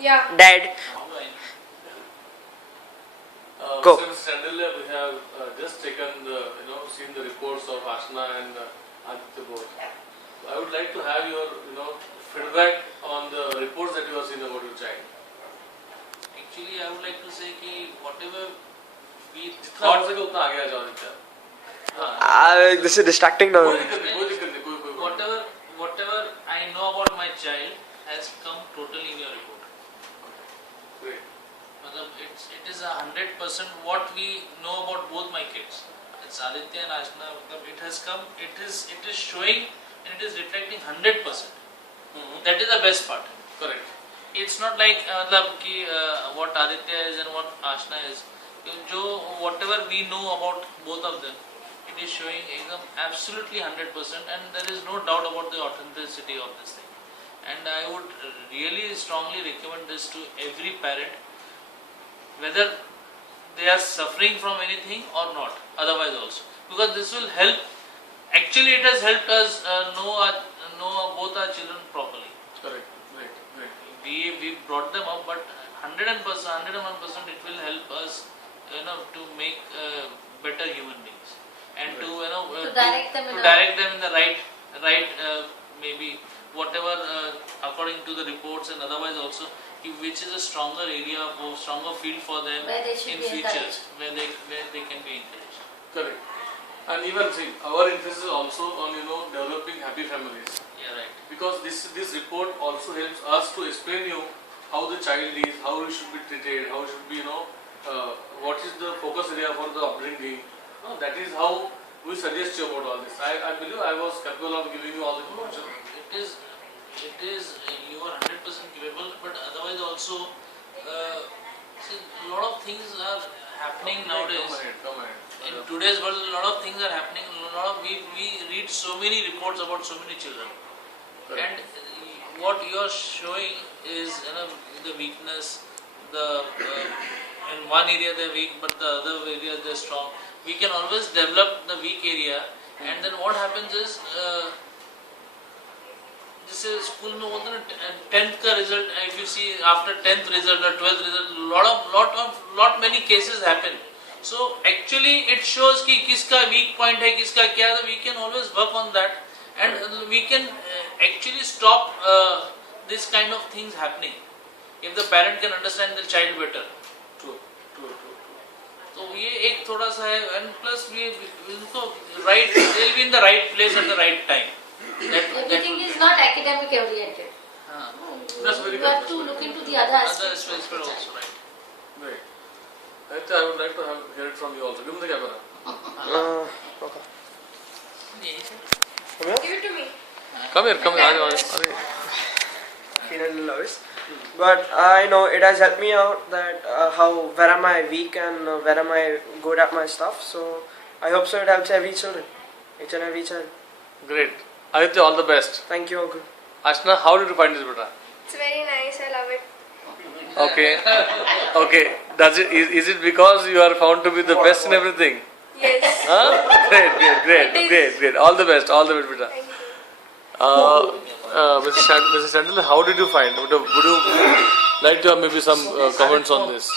Yeah. Dad. Go. Since Chandelier, we have just taken the, seen the reports of Ashna and Aditya both. I would like to have your, feedback on the reports that you have seen about your child. Actually, I would like to say कि whatever we जितना thought, हो सके उतना आगे आ जाओ Aditya. This is distracting now. कोई दिक्कत नहीं, कोई. whatever I know about my child has come totally in your report. Great. It is 100% what we know about both my kids. It's Aditya and Ashna. It has come. It is showing and it is reflecting 100%. That is the best part. Correct. It's not like what Aditya is and what Ashna is. Whatever we know about both of them, it is showing absolutely 100%, and there is no doubt about the authenticity of this thing. And I would really strongly recommend this to every parent, whether they are suffering from anything or not, otherwise also. Because this will help, actually it has helped us know both our children properly. Correct. Great. We brought them up, but 101% it will help us, to make better human beings, and To direct them in the right, maybe whatever according to the reports and otherwise also, which is a stronger area or stronger field for them Where they should in be future, encouraged. where they can be encouraged. Correct. And even see, our emphasis also on developing happy families. Yeah, right. Because this report also helps us to explain you how the child is, how he should be treated, how should be what is the focus area for the upbringing. That is how we suggest you about all this. I believe I was capable of giving you all the information. It is you are 100% capable, but otherwise also, see, a lot of things are happening nowadays. Come ahead. In today's world, a lot of things are happening. We read so many reports about so many children, Correct. and what you are showing is the weakness. In one area they're weak, but the other area they're strong. We can always develop the weak area, and then what happens is, जैसे school में बोलते हैं 10th का result, if you see after 10th result or 12th result, lot many cases happen. So actually it shows कि किसका weak point है, किसका क्या है. We can always work on that, and we can actually stop this kind of things happening if the parent can understand the child better. True. तो ये एक थोड़ा सा है, and plus उनको right, they'll be in the right place at the right time. Everything is not academic oriented. That's very You good. have to look into the other Other aspects. aspects were also right. Great. I would like to hear it from you also. Give me the camera. Okay. Give it to me. Come here. Feel a little nervous. But I know it has helped me out that where am I weak and where am I good at my stuff. So I hope so it helps each and every child. Great. Aditya, all the best. Thank you, uncle. Ashna, how did you find this, beta? It's very nice. I love it. Okay. Is it because you are found to be the best in everything? Yes. Huh? Great. All the best, beta. Thank you. Mrs. Chandler, how did you find? Would you like to have maybe some comments on this?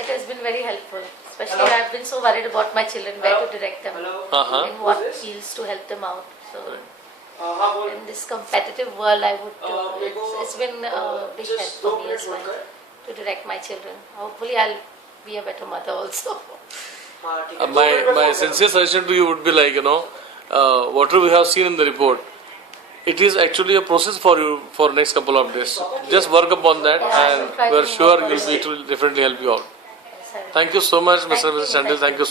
It has been very helpful. Especially I have been so worried about my children, where to direct them, in what fields to help them out. So in this competitive world, I would it's been a big help for me as well to direct my children. Hopefully I'll be a better mother also. My sincere suggestion to you would be like, whatever we have seen in the report, it is actually a process for you for next couple of days. Just work upon that, and we are sure it will definitely help you out. Thank you so much, Mr. Chandel. Thank you.